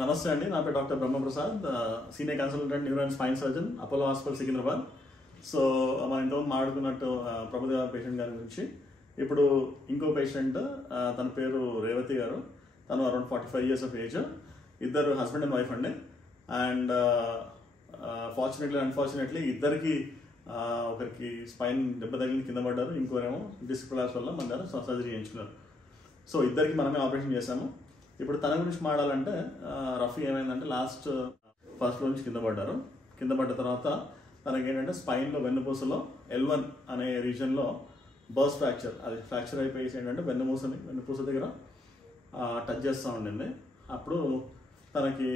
నమస్తే అండి, నా పేరు doctor Brahmaprasad, senior consultant neuro and spine surgeon, Apollo hospital Secunderabad. So మనం ఇంతకుముందు మాట్లాడుకున్నట్టు ప్రభుదేవ పేషెంట్ గారి గురించి ఇప్పుడు ఇంకో పేషెంట్, తన పేరు రేవతి గారు. తను అరౌండ్ 45 years ఆఫ్ ఏజ్. ఇద్దరు హస్బెండ్ అండ్ వైఫ్ అండి. అండ్ ఫార్చునేట్లీ అన్ఫార్చునేట్లీ ఇద్దరికి ఒకరికి స్పైన్ దెబ్బ తగిలి కింద పడ్డారు, ఇంకోరేమో డిస్క్ కొలాప్స్ వల్ల మన దగ్గర సర్జరీ చేయించుకున్నారు. సో ఇద్దరికి మనమే ఆపరేషన్ చేశాము. ఇప్పుడు తన గురించి మాట్లాడాలంటే రఫీ ఏమైందంటే లాస్ట్ ఫస్ట్ ఫ్లోర్ నుంచి కింద పడ్డారు. కింద పడ్డ తర్వాత తనకి ఏంటంటే స్పైన్లో వెన్నుపూసలో L1 అనే రీజన్లో బర్స్ట్ ఫ్రాక్చర్, అది ఫ్రాక్చర్ అయిపోయేసి ఏంటంటే వెన్నుపూస దగ్గర టచ్ చేస్తూ ఉండింది. అప్పుడు తనకి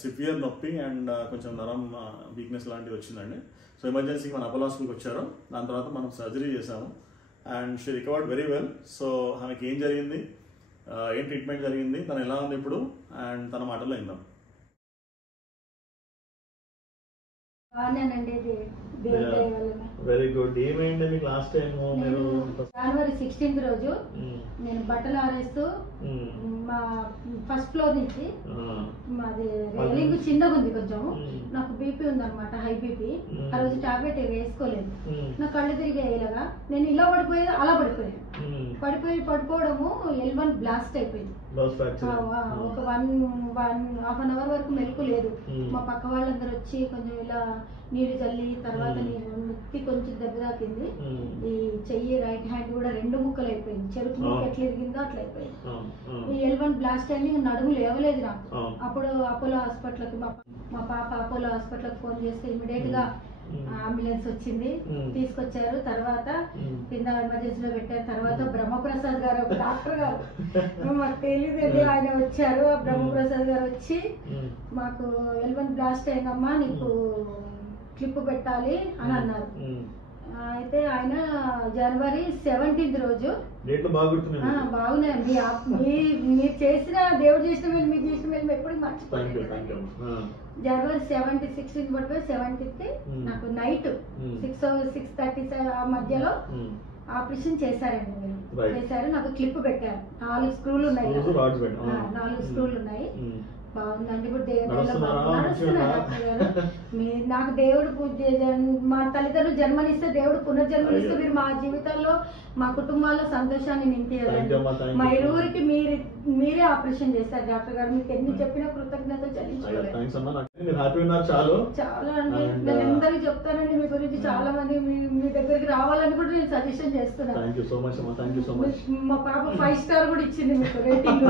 సివియర్ నొప్పి అండ్ కొంచెం నరం వీక్నెస్ లాంటివి వచ్చిందండి. సో ఎమర్జెన్సీకి మన అపోలో హాస్పిటల్కి వచ్చారు. దాని తర్వాత మనం సర్జరీ చేసాము and she recovered very well. So ఆమెకి ఏం జరిగింది, ఏం ట్రీట్మెంట్ జరిగింది, తను ఎలా ఉంది ఇప్పుడు, అండ్ తన మాటల్లో విందాం. Very good. ఏమైంది మీకు లాస్ట్ టైం? మీరు జనవరి 16th రోజు నేను బట్టలు ఆరేస్తూ మా ఫస్ట్ ఫ్లోర్ నుంచి, మాది రైలింగ్ చిన్నగా ఉంది కొంచెం, నాకు బీపీ ఉందన్నమాట, హై బీపీ. ఆ రోజు టాబ్లెట్ వేసుకోలేదు, నా కళ్ళు తిరిగి ఇలాగా నేను ఇలా పడిపోయేది, అలా పడిపోయాను. పడిపోవడము L1 బ్లాస్ట్ అయిపోయింది. ఒక 1.5 hour వరకు మెలకు లేదు. మా పక్క వాళ్ళందరూ వచ్చి కొంచెం ఇలా నీరు చల్లి తర్వాత ముక్తి కొంచెం దెబ్బ తాకింది. ఈ చెయ్యి రైట్ హ్యాండ్ కూడా 2 ముక్కలు అయిపోయింది. చెరుకు ముక్క ఎట్లా ఎరిగిందో అట్లా అయిపోయింది. ఈ L1 బ్లాస్ట్ అయింది, నడుము లేవలేదు నాకు. అప్పుడు అపోలో హాస్పిటల్కి మా పాప అపోలో హాస్పిటల్కి ఫోన్ చేస్తే ఇమీడియట్ గా అంబులెన్స్ వచ్చింది, తీసుకొచ్చారు. తర్వాత కింద ఎమర్జెన్సీలో పెట్టారు. తర్వాత బ్రహ్మప్రసాద్ గారు, ఒక డాక్టర్ గారు, మాకు తెలియదు, ఆయన వచ్చారు. ఆ బ్రహ్మప్రసాద్ గారు వచ్చి మాకు L1 బ్లాస్ట్ అయిందమ్మా, నీకు క్లిప్ పెట్టాలి అని అన్నారు. అయితే ఆయన జనవరి 17th రోజు బాగున్నాయి. మీరు చేసిన దేవుడు చేసిన మేలు, మీరు చేసిన మేలు ఎప్పుడు మర్చిపోయింది. జనవరి 16th పడిపోయి 17th నాకు నైట్ 6:30 ఆ మధ్యలో ఆపరేషన్ చేశారండి. మీరు చేశారు, నాకు క్లిప్ పెట్టారు. 4 స్క్రూలు ఉన్నాయి, 4 స్క్రూలు ఉన్నాయి. బాగుందండి. ఇప్పుడు నాకు దేవుడు మా తల్లిదండ్రులు జన్మనిస్తే, దేవుడు పునర్జన్మనిస్తే మీరు మా జీవితాల్లో, మా కుటుంబాల్లో సంతోషాన్ని నింపేయాలండి. మా ఇరువురికి మీరే ఆపరేషన్ చేశారు డాక్టర్ గారు. మీకు ఎన్ని చెప్పినా కృతజ్ఞతలు చెల్లించుకోలేదు. చాలా అండి, నేను అందరికి చెప్తానండి మీ గురించి. చాలా మంది మీ దగ్గరికి రావాలని కూడా నేను సజెషన్ చేస్తున్నాను. మా పాప 5 star కూడా ఇచ్చింది మీకు రేటింగ్.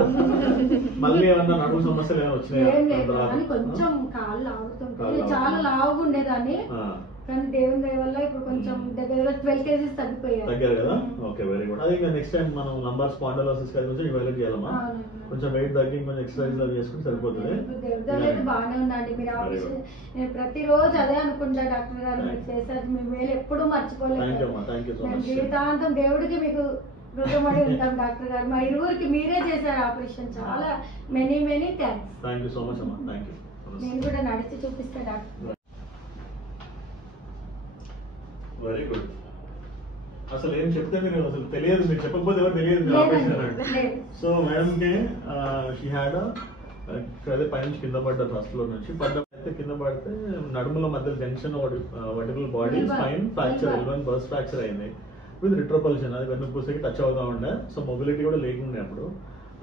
ఏం లేదు కానీ కొంచెం కాళ్ళు లాగుతుంటే, చాలా లావుగా ఉండేదాన్ని, కానీ దేవుని దయ వల్ల ఇప్పుడు కొంచెం దగ్గర 12 kgs తగ్గిపోయారు. తగ్గారు కదా? Okay, very good. అదే నెక్స్ట్ టైం మనం లంబార్ స్పాండిలోసిస్ గురించి ఇవాల్యుయేట్ చేయాలమ్మా. కొంచెం వెయిట్ తగ్గి కొంచెం ఎక్సర్సైజ్ అవి చేసుకుంటే సరిపోతుంది. దేవుడు బాగానే ఉందండి. మీరు ఆపరేషన్ నేను ప్రతిరోజు అదే అనుకుంటా, డాక్టర్ గారు మీకు చేశారు, మీ మేలు ఎప్పుడూ మర్చిపోలేదు. జీవితాంతం దేవుడికి మీకు రుణపడి ఉంటాం డాక్టర్ గారు. మా ఇరువురికి మీరే చేశారు ఆపరేషన్. చాలా many thanks. Thank you so much అమ్మా. Thank you. నేను కూడా నడిచి చూపిస్తా డాక్టర్. Very good. అసలు ఏం చెప్తే మీరు అసలు తెలియదు, మీరు చెప్పకపోతే ఎవరు తెలియదు ఆపరేషన్. సో మేడంకి షీ హ్యాడ్ అదే పైనుంచి కింద పడ్డారు, ఫస్ట్ ఫ్లోర్ నుంచి పడ్డ కింద పడితే నడుముల మధ్య tension, vertical body spine fracture, L1 burst fracture అయింది విత్ రిట్రోపల్షన్. అది వెన్నుపూసకి టచ్ అవుతా ఉండే. సో మొబిలిటీ కూడా లేకుండే అప్పుడు.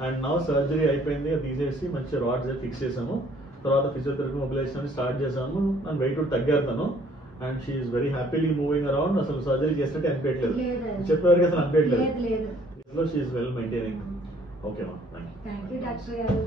అండ్ నా సర్జరీ అయిపోయింది, అది తీసేసి మంచి రాడ్స్ ఫిక్స్ చేసాము. తర్వాత ఫిజియోథెరపీ, మొబిలైజేషన్ స్టార్ట్ చేసాము. అండ్ వెయిట్ కూడా తగ్గారు తను. And she is very happily moving around. అసలు సర్జరీ చేసినట్టు అనిపించలేదు, చెప్పేవారికి అసలు అనిపించలేదు. She is well maintaining. Okay మా, థ్యాంక్ యూ డాక్టర్ గారు.